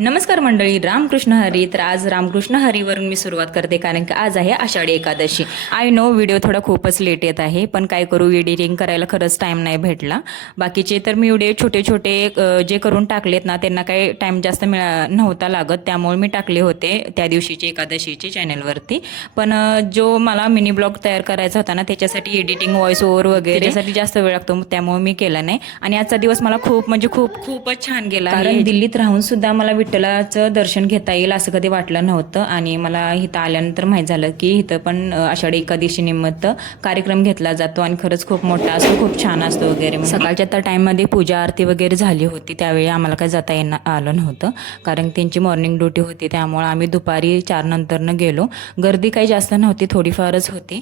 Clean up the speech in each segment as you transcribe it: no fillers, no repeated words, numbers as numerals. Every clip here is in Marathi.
नमस्कार मंडळी, रामकृष्ण हरी. तर आज रामकृष्ण हरीवरून मी सुरुवात करते, कारण की आज आहे Ashadhi Ekadashi. I know video थोडा खूपच लेट येत आहे, पण काय करू, एडिटिंग करायला खरंच टाईम नाही भेटला. बाकीचे तर मी व्हिडिओ छोटे छोटे जे करून टाकलेत ना, त्यांना काही टाईम जास्त नव्हता लागत, त्यामुळे मी टाकले होते त्या दिवशीचे एकादशीचे चॅनलवरती. पण जो मला मिनी ब्लॉग तयार करायचा होता ना, त्याच्यासाठी एडिटिंग, व्हॉइस ओव्हर वगैरे त्याच्यासाठी जास्त वेळ लागतो, त्यामुळे मी केला नाही. आणि आजचा दिवस मला खूपच छान गेला, कारण दिल्लीत राहून सुद्धा मला विठ्ठलाचं दर्शन घेता येईल असं कधी वाटलं नव्हतं. आणि मला इथं आल्यानंतर माहीत झालं की इथं पण आषाढी एकादशी निमित्त कार्यक्रम घेतला जातो आणि खरंच खूप मोठा असतो, खूप छान असतो वगैरे. सकाळच्या तर टाईममध्ये पूजा आरती वगैरे झाली होती, त्यावेळी आम्हाला काही जाता आलं नव्हतं, कारण त्यांची मॉर्निंग ड्युटी होती. त्यामुळे आम्ही दुपारी 4 नंतरनं गेलो. गर्दी काही जास्त नव्हती, थोडीफारच होती,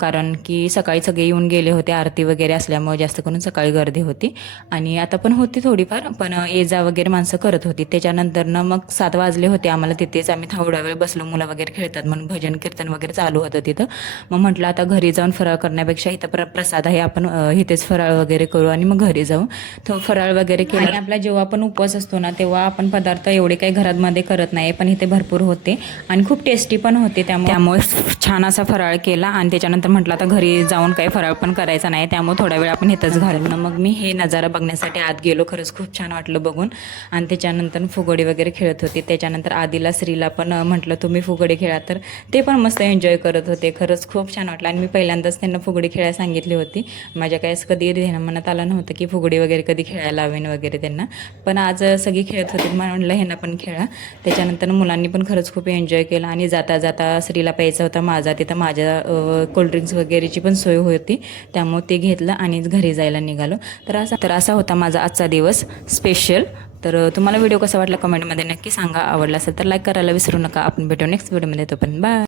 कारण की सकाळी सगळे येऊन गेले होते, आरती वगैरे असल्यामुळे जास्त करून सकाळी गर्दी होती. आणि आता पण होती थोडीफार, पण ये जा वगैरे माणसं करत होती. त्याच्यानंतरनं मग 7 वाजले होते आम्हाला. तिथेच आम्ही थोडा वेळ बसलो, मुलं वगैरे खेळतात म्हणून भजन कीर्तन वगैरे चालू होतं तिथं. मग म्हटलं आता घरी जाऊन फराळ करण्यापेक्षा इथं प्रसाद आहे, आपण इथेच फराळ वगैरे करू आणि मग घरी जाऊ. तो फराळ वगैरे केला. आणि आपला जेव्हा आपण उपवास असतो ना, तेव्हा आपण पदार्थ एवढे काही घरामध्ये करत नाही, पण इथे भरपूर होते आणि खूप टेस्टी पण होते. त्यामुळे छान असा फराळ केला. आणि त्याच्यानंतर म्हटलं आता घरी जाऊन काही फराळ पण करायचा नाही, त्यामुळे थोडा वेळ आपण इथंच घालवलं. मग मी हे नजारा बघण्यासाठी आत गेलो. खरंच खूप छान वाटलं बघून. आणि त्याच्यानंतर फुगडी वगैरे खेळत होते. त्याच्यानंतर आधीला श्रीला पण म्हटलं तुम्ही फुगडी खेळा, तर ते पण मस्त एन्जॉय करत होते. खरंच खूप छान वाटलं. आणि मी पहिल्यांदाच त्यांना फुगडी खेळायला सांगितली होती. माझ्या काही कधी मनात आलं नव्हतं की फुगडी वगैरे कधी खेळायला लावेन वगैरे त्यांना, पण आज सगळी खेळत होते, म्हटलं ह्यांना पण खेळा. त्याच्यानंतर मुलांनी पण खरंच खूप एन्जॉय केला. आणि जाता जाता श्रीला प्यायचा होता माझा, तिथं माझ्या कोल्ड्रिंक्स वगैरेची पण सोय होती, त्यामुळे ते घेतलं आणि घरी जायला निघालो. तर असा होता माझा आजचा दिवस स्पेशल. तर तुम्हाला व्हिडिओ कसा वाटला कमेंटमध्ये नक्की सांगा. आवडला असेल तर लाईक करायला विसरू नका. आपण भेटू नेक्स्ट व्हिडिओमध्ये, तोपर्यंत बाय.